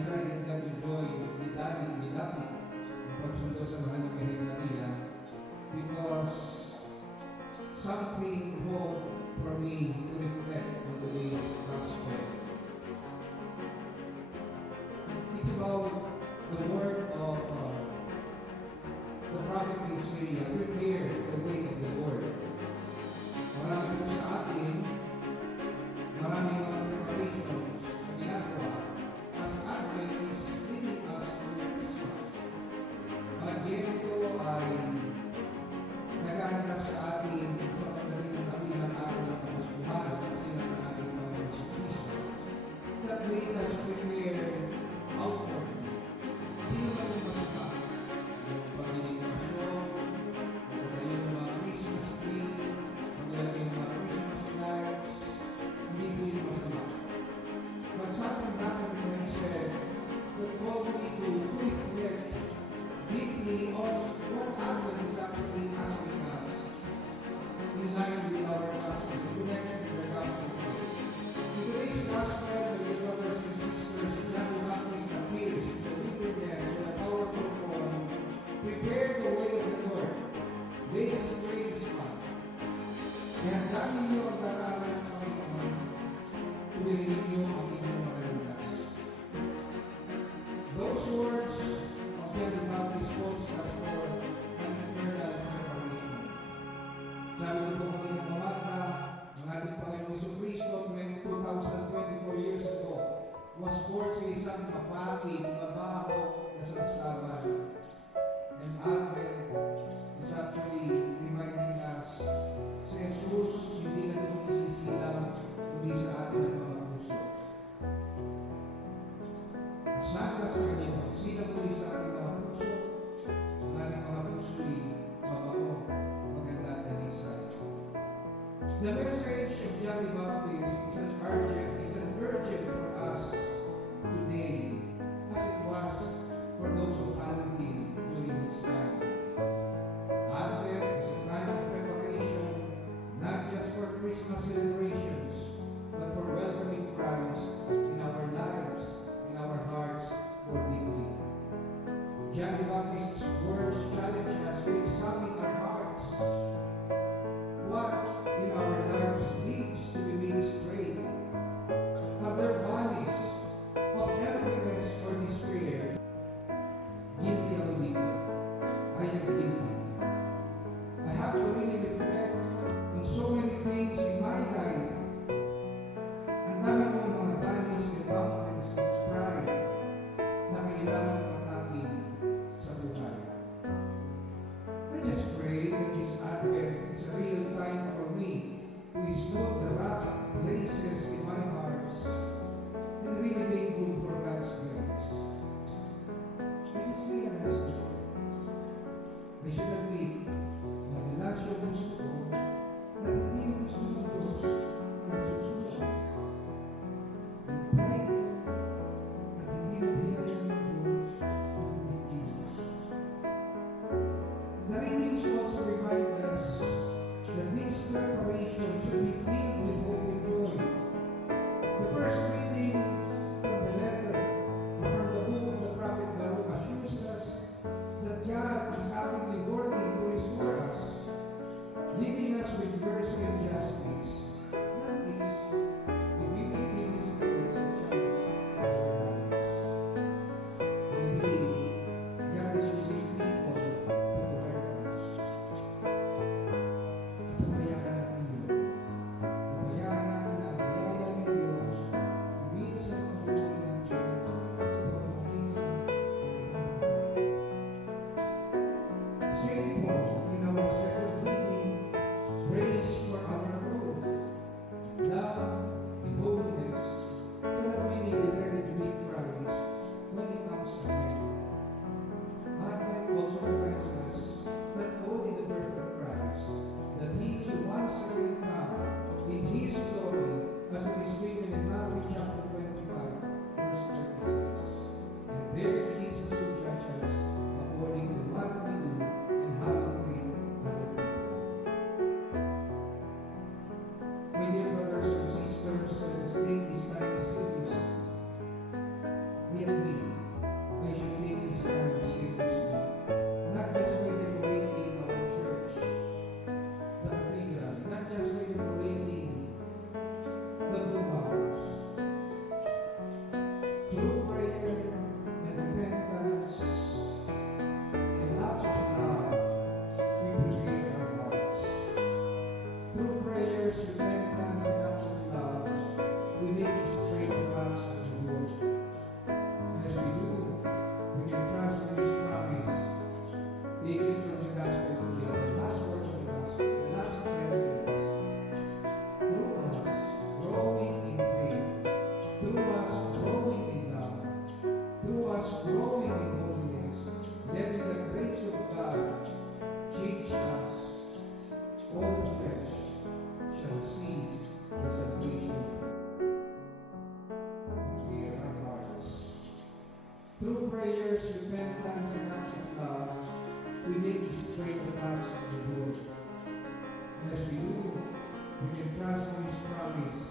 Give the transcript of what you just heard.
decided not to join with Daddy Milapit ang pagsundo sa mahal ni Virgen Maria because something hope for me to reflect on today's gospel. It's about the word of the prophet Isaiah, prepare the way of the Lord. Marami po sa atin, maraming mga preparations na ginagawa as Advent is leading us to Christmas. Ang Advento ay naghahanda sa atin sa pagdating ng ilang araw ng Kapaskuhan kasi ng ating Panginoon sa Kristo. That made us prepare outwardly. Hindi naman yung masama. Yung pag-inimasyon, pagdating ng mga Christmas tree, pagdating ng mga Christmas lights, hindi ko yung masama. But something happened when he said, "What called me to reflect deeply on what Advent is actually asking us in line with our gospel, in connection to the gospel. In today's gospel, my brothers and sisters, John the Baptist appears in the wilderness with a powerful form. Prepare the way of the Lord. Make straight his path. Ihandaan ninyo ang daraan ng Panginoon. Tuwing ninyo ang inyong makalunas." Those words of John the Baptist calls us for an eternal preparation. Sabi ko po mga umaga, ang ating Panginoon Jesucristo 2,024 years ago was born sa isang mapakit, mabaho na sabsaban. And Advent is actually reminding us si Jesus hindi na ito isisilang kundi sa atin ang mga puso. Saka sa kanyang pagsilang kundi sa ating mga puso, ang ating mga puso'y mabango, maganda at tanisay. The message of John the Baptist is an urgent for us today, as it was for those who followed him during his time. Advent is a time of preparation, not just for Christmas celebrations, but for welcoming Christ in our lives, in our hearts, more deeply. John the Baptist's words challenge us to examine our hearts. What in our lives needs to remain straight? Are there valleys of emptiness or despair? Guilty ako dito. I am guilty. I have to really reflect on so many things in my life. Ang dami mong mga valleys and mountains of pride na kailangan matapin sa us growing in holiness, let the grace of God change us. All flesh shall see the salvation in our hearts. Through prayers, repentance, and acts of love, we need to strengthen us of the Lord. And as we do, we can trust in His promise